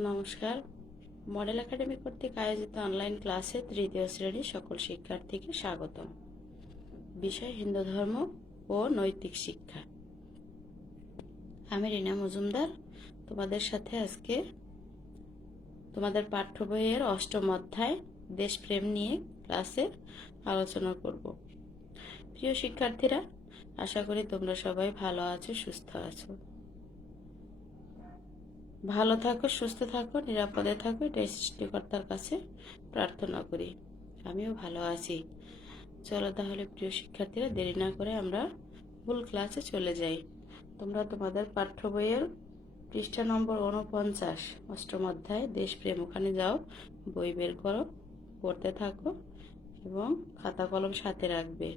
নমস্কার। Model academy কর্তৃক আয়োজিত অনলাইন ক্লাসে তৃতীয় শ্রেণীর সকল শিক্ষার্থীকে স্বাগতম। বিষয় হিন্দু ধর্ম ও নৈতিক শিক্ষা। আমি রিনা মজুমদার তোমাদের সাথে আজকে তোমাদের পাঠ্য বইয়ের অষ্টম অধ্যায় দেশপ্রেম নিয়ে ক্লাসে আলোচনা করব। প্রিয় শিক্ষার্থীরা, আশা করি তোমরা সবাই ভালো আছো, সুস্থ আছো। ভালো থাকো, সুস্থ থাকো, নিরাপদে থাকো, এটাই সৃষ্টিকর্তার কাছে প্রার্থনা করি। আমিও ভালো আছি। চলো তাহলে প্রিয় শিক্ষার্থীরা, দেরি না করে আমরা মূল ক্লাসে চলে যাই। তোমরা তোমাদের পাঠ্য বইয়ের পৃষ্ঠা নম্বর 49 অষ্টম অধ্যায় দেশপ্রেম, ওখানে যাও, বই বের করো, পড়তে থাকো এবং খাতা কলম সাথে রাখবে।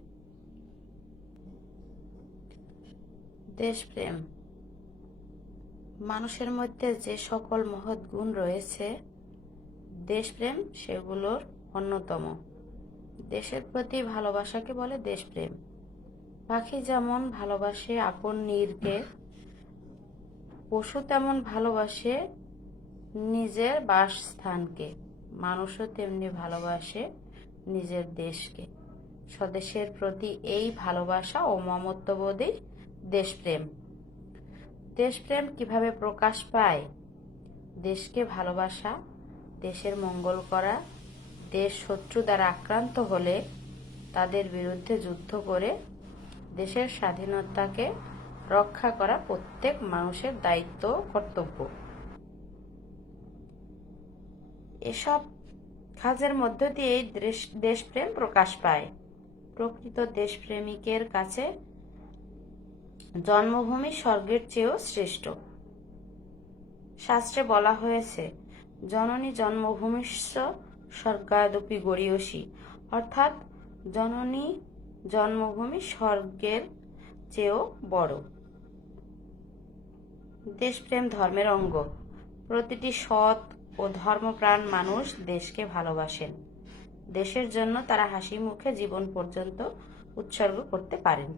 দেশপ্রেম মানুষের মধ্যে যে সকল মহৎ গুণ রয়েছে, দেশপ্রেম সেগুলোর অন্যতম। দেশের প্রতি ভালোবাসাকে বলে দেশপ্রেম। পাখি যেমন ভালোবাসে আপন নীড়কে, পশু তেমন ভালোবাসে নিজের বাসস্থানকে, মানুষও তেমনি ভালোবাসে নিজের দেশকে। স্বদেশের প্রতি এই ভালোবাসা ও মমত্ববোধই দেশপ্রেম। দেশপ্রেম কিভাবে প্রকাশ পায়? দেশকে ভালোবাসা, দেশের মঙ্গল করা, দেশ শত্রু দ্বারা আক্রান্ত হলে তাদের বিরুদ্ধে যুদ্ধ করে দেশের স্বাধীনতাকে রক্ষা করা প্রত্যেক মানুষের দায়িত্ব ও কর্তব্য। এসব কাজের মধ্য দিয়েই দেশপ্রেম প্রকাশ পায়। প্রকৃত দেশপ্রেমিকের কাছে জন্মভূমি স্বর্গের চেয়েও শ্রেষ্ঠ। শাস্ত্রে বলা হয়েছে, জননী জন্মভূমিশ্চ স্বর্গাদপি গরীয়সী, অর্থাৎ জননী জন্মভূমি স্বর্গের চেয়েও বড়। দেশপ্রেম ধর্মের অঙ্গ। প্রতিটি সৎ ও ধর্মপ্রাণ মানুষ দেশকে ভালোবাসেন। দেশের জন্য তারা হাসি মুখে জীবন পর্যন্ত উৎসর্গ করতে পারেন।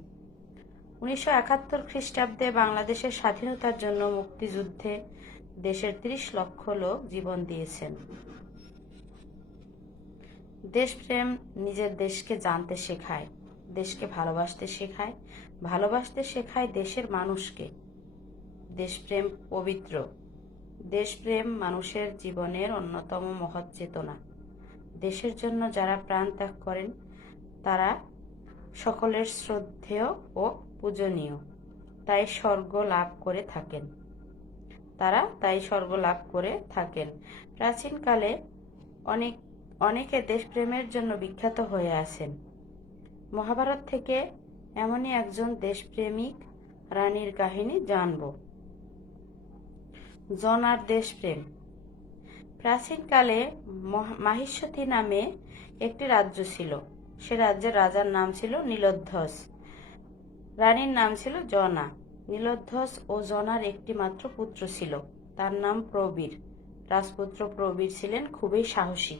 1971 খ্রিস্টাব্দে বাংলাদেশের স্বাধীনতার জন্য মুক্তিযুদ্ধে দেশের 30 লক্ষ লোক জীবন দিয়েছেন। দেশপ্রেম নিজের দেশকে জানতে শেখায়, দেশকে ভালোবাসতে শেখায়, ভালোবাসতে শেখায় দেশের মানুষকে। দেশপ্রেম পবিত্র। দেশপ্রেম মানুষের জীবনের অন্যতম মহৎ চেতনা। দেশের জন্য যারা প্রাণ ত্যাগ করেন তারা সকলের শ্রদ্ধেয় ও পূজনীয়, তাই স্বর্গ লাভ করে থাকেন। প্রাচীনকালে অনেকে দেশপ্রেমের জন্য বিখ্যাত হয়ে আছেন। মহাভারত থেকে এমনই একজন দেশপ্রেমিক রানীর কাহিনী জানব। জনার দেশপ্রেম। প্রাচীনকালে মাহিষ্মতি নামে একটি রাজ্য ছিল। সে রাজ্যের রাজার নাম ছিল নীলধ্বজ, রানীর নাম ছিল জনা। নীলধ্বজ ও জনার একটি মাত্র পুত্র ছিল, তার নাম প্রবীর। রাজপুত্র প্রবীর ছিলেন খুবই সাহসী।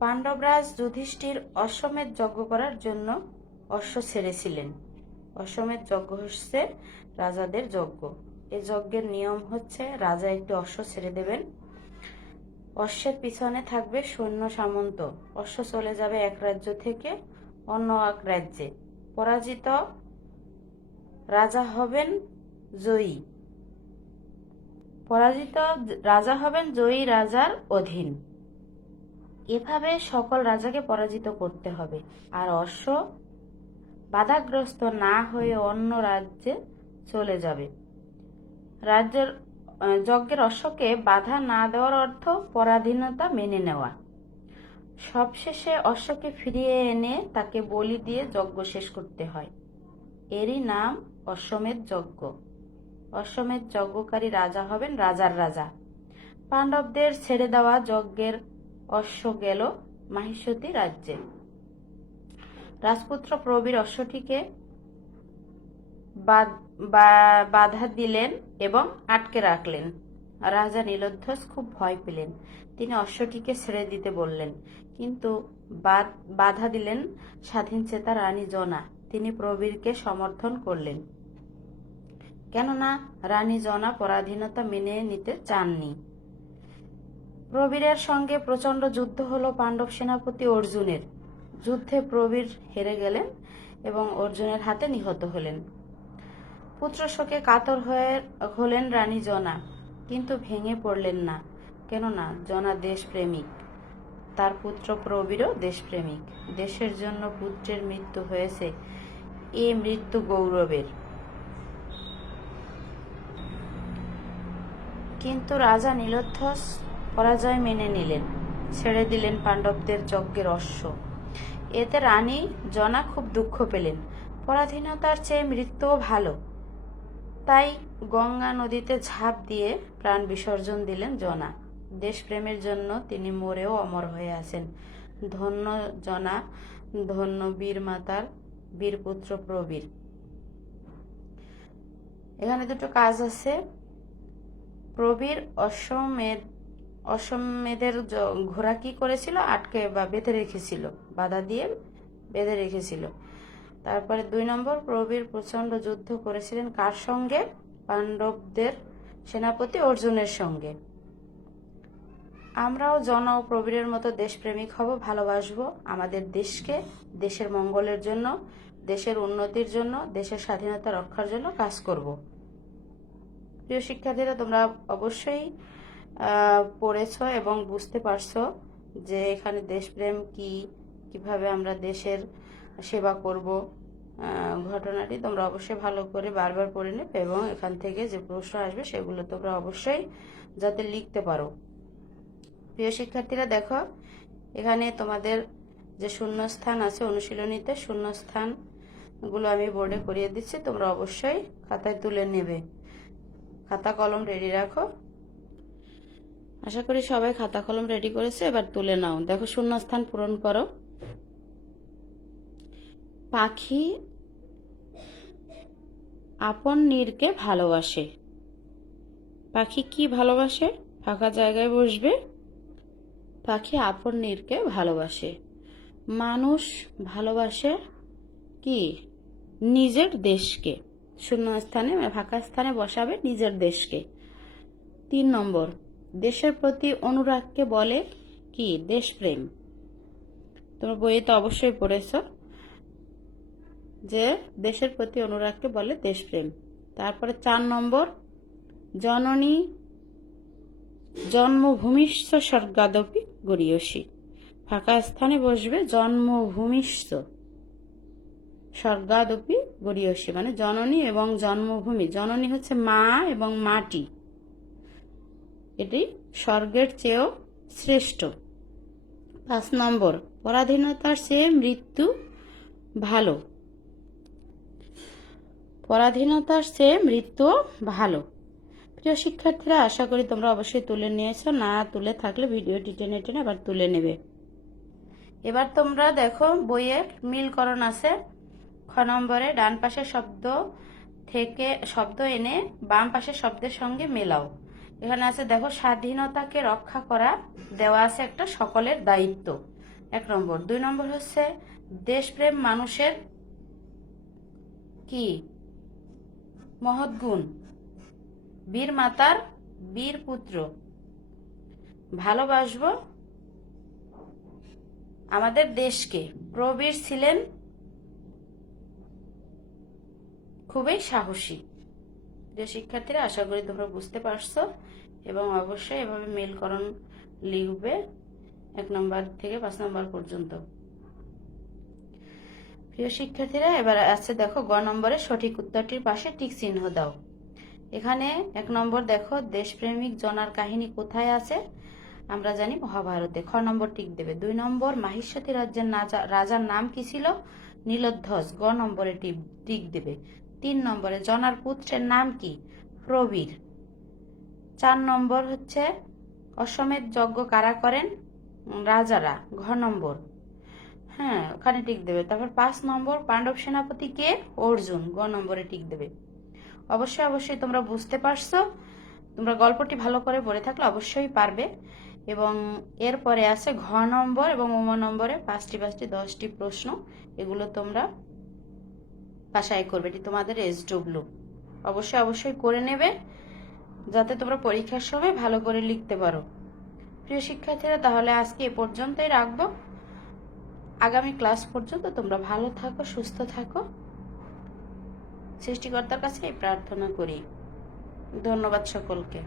পাণ্ডবরাজ যুধিষ্ঠির অশ্বমেধ যজ্ঞ করার জন্য অশ্ব ছেড়েছিলেন। অশ্বমেধ যজ্ঞ হচ্ছে রাজাদের যজ্ঞ। এই যজ্ঞের নিয়ম হচ্ছে, রাজা একটি অশ্ব ছেড়ে দেবেন, অশ্বের পিছনে থাকবে সৈন্য সামন্ত। অশ্ব চলে যাবে এক রাজ্য থেকে অন্য এক রাজ্যে। পরাজিত রাজা হবেন জয়ী রাজার অধীন। এভাবে সকল রাজাকে পরাজিত করতে হবে, আর অশ্ব বাধাগ্রস্ত না হয়ে অন্য রাজ্যে চলে যাবে। যজ্ঞের অশ্বকে বাধা না দেওয়ার অর্থ পরাধীনতা মেনে নেওয়া। সবশেষে অশ্বকে ফিরিয়ে এনে তাকে বলি দিয়ে যজ্ঞ শেষ করতে হয়। এরই নাম অশ্বমেধ যজ্ঞ। অশ্বমেধ যজ্ঞকারী রাজা হবেন রাজার রাজা। পাণ্ডবদের ছেড়ে দেওয়া যজ্ঞের অশ্ব গেল মাহিষ্মতি রাজ্যে। রাজপুত্র প্রবীর অশ্বটিকে বাধা দিলেন এবং আটকে রাখলেন। রাজা নীলধ্বজ খুব ভয় পেলেন। তিনি অশ্বটিকে ছেড়ে দিতে বললেন, কিন্তু বাধা দিলেন স্বাধীনচেতা রানী জনা। তিনি প্রবীরকে সমর্থন করলেন, কেননা রানী জনা পরাধীনতা মেনে নিতে চাননি। প্রবীরের সঙ্গে প্রচণ্ড যুদ্ধ হলো পাণ্ডব সেনাপতি অর্জুনের। যুদ্ধে প্রবীর হেরে গেলেন এবং অর্জুনের হাতে নিহত হলেন। পুত্র শোকে কাতর হলেন রানী জনা, কিন্তু ভেঙে পড়লেন না, কেননা জনা দেশপ্রেমিক। তার পুত্র প্রবীরও দেশপ্রেমিক। দেশের জন্য পুত্রের মৃত্যু হয়েছে, এ মৃত্যু গৌরবের। কিন্তু রাজা নীলধ্বজ পরাজয় মেনে নিলেন, ছেড়ে দিলেন পাণ্ডবদের যজ্ঞের অশ্ব। এতে রানী জনা খুব দুঃখ পেলেন। পরাধীনতার চেয়ে মৃত্যুও ভালো, তাই গঙ্গা নদীতে ঝাঁপ দিয়ে প্রাণ বিসর্জন দিলেন জনা। দেশপ্রেমের জন্য তিনি মরেও অমর হয়ে আছেন। ধন্য জনা, ধন্য বীর মাতার বীরপুত্র প্রবীর। এখানে দুটো কাজ আছে। প্রবীর অশ্বমেধের ঘোড়া কি করেছিল? আটকে বা বেঁধে রেখেছিল, বাধা দিয়ে বেঁধে রেখেছিল। তারপরে 2 নম্বর, প্রবীর প্রচণ্ড যুদ্ধ করেছিলেন কার সঙ্গে? পাণ্ডবদের সেনাপতি অর্জুনের সঙ্গে। আমরাও জন ও প্রবীরের মতো দেশপ্রেমিক হব, ভালোবাসবো আমাদের দেশকে, দেশের মঙ্গলের জন্য, দেশের উন্নতির জন্য, দেশের স্বাধীনতা রক্ষার জন্য কাজ করব। প্রিয় শিক্ষার্থীরা, তোমরা অবশ্যই পড়েছ এবং বুঝতে পারছো যে এখানে দেশপ্রেম কি, কিভাবে আমরা দেশের সেবা করব। ঘটনাটি তোমরা অবশ্যই ভালো করে বারবার পড়ে নেবে এবং এখান থেকে যে প্রশ্ন আসবে সেগুলো তোমরা অবশ্যই যাতে লিখতে পারো। প্রিয় শিক্ষার্থীরা, দেখো এখানে তোমাদের যে শূন্যস্থান আছে অনুশীলনীতে, শূন্যস্থানগুলো আমি বোর্ডে করিয়ে দিচ্ছি, তোমরা অবশ্যই খাতায় তুলে নেবে। খাতা কলম রেডি রাখো। আশা করি সবাই খাতা কলম রেডি করেছে, এবার তুলে নাও। দেখো শূন্যস্থান পূরণ করো। পাখি আপন নীরকে ভালোবাসে। পাখি কি ভালোবাসে? ফাঁকা জায়গায় বসবে। পাখি আপন নীরকে ভালোবাসে। মানুষ ভালোবাসে কি? নিজের দেশকে। শূন্য স্থানে ফাঁকা স্থানে বসাবে নিজের দেশকে। 3 নম্বর, দেশের প্রতি অনুরাগকে বলে কি? দেশপ্রেম। তোমরা বইয়ে তো অবশ্যই পড়েছ যে দেশের প্রতি অনুরাগকে বলে দেশপ্রেম। তারপরে 4 নম্বর, জননী জন্মভূমিষ্ঠ স্বর্গাদপি গরীয়সী। ফাঁকা স্থানে বসবে জন্মভূমিষ্ঠ স্বর্গাদপি গরীয়সী, মানে জননী এবং জন্মভূমি। জননী হচ্ছে মা এবং মাটি, এটি স্বর্গের চেয়েও শ্রেষ্ঠ। 5 নম্বর, পরাধীনতার চেয়ে মৃত্যু ভালো। পরাধীনতার চেয়ে মৃত্যু ভালো। প্রিয় শিক্ষার্থীরা, আশা করি তোমরা অবশ্যই তুলে নিয়েছো। না তুলে থাকলে ভিডিওটি টেনে টেনে আবার তুলে নেবে। এবার তোমরা দেখো বইয়ের মিলকরণ আছে। খ নম্বরে ডান পাশের শব্দ এনে বাম পাশের শব্দের সঙ্গে মেলাও। এখানে আছে দেখো, স্বাধীনতাকে রক্ষা করা দেওয়া আছে একটা সকলের দায়িত্ব, 1 নম্বর। 2 নম্বর হচ্ছে দেশপ্রেম মানুষের কি? মহৎ গুণ। বীর মাতার বীর পুত্র। ভালোবাসবো আমাদের দেশকে। প্রবীর ছিলেন খুবই সাহসী। যে শিক্ষার্থীরা, আশা করি তোমরা বুঝতে পারছো এবং অবশ্যই এভাবে মিলকরণ লিখবে 1 নম্বর থেকে 5 নম্বর পর্যন্ত। প্রিয় শিক্ষার্থীরা, এবার আছে দেখো গ নম্বরে সঠিক উত্তরটির পাশে টিক চিহ্ন দাও। এখানে 1 নম্বর দেখো, দেশপ্রেমিক জনার কাহিনী কোথায় আছে? আমরা জানি মহাভারতে। খ নম্বর টিক দেবে। 2 নম্বর, মাহিষ্মতি রাজ্যের রাজার নাম কি ছিল? নীলধ্বজ। গ নম্বরে টিক দেবে। 3 নম্বরে, জনার পুত্রের নাম কি? প্রবীর। 4 নম্বর হচ্ছে অশ্বমেধ যজ্ঞ কারা করেন? রাজারা। ঘ নম্বর, হ্যাঁ ওখানে টিক দেবে। তারপর 5 নম্বর, পাণ্ডব সেনাপতি কে? অর্জুন। গ নম্বরে টিক দেবে। অবশ্যই তোমরা বুঝতে পারছো। তোমরা গল্পটি ভালো করে পড়ে থাকলে অবশ্যই পারবে। এবং এরপরে আছে ঘ নম্বর এবং উম নম্বরে 5টি 10টি প্রশ্ন। এগুলো তোমরা বাসায় করবে, এটি তোমাদের SW। অবশ্যই অবশ্যই করে নেবে, যাতে তোমরা পরীক্ষার সময় ভালো করে লিখতে পারো। প্রিয় শিক্ষার্থীরা, তাহলে আজকে এ পর্যন্তই রাখবো। আগামী ক্লাস পর্যন্ত তোমরা ভালো থাকো, সুস্থ থাকো, সৃষ্টিকর্তার কাছে এই প্রার্থনা করি। ধন্যবাদ সকলকে।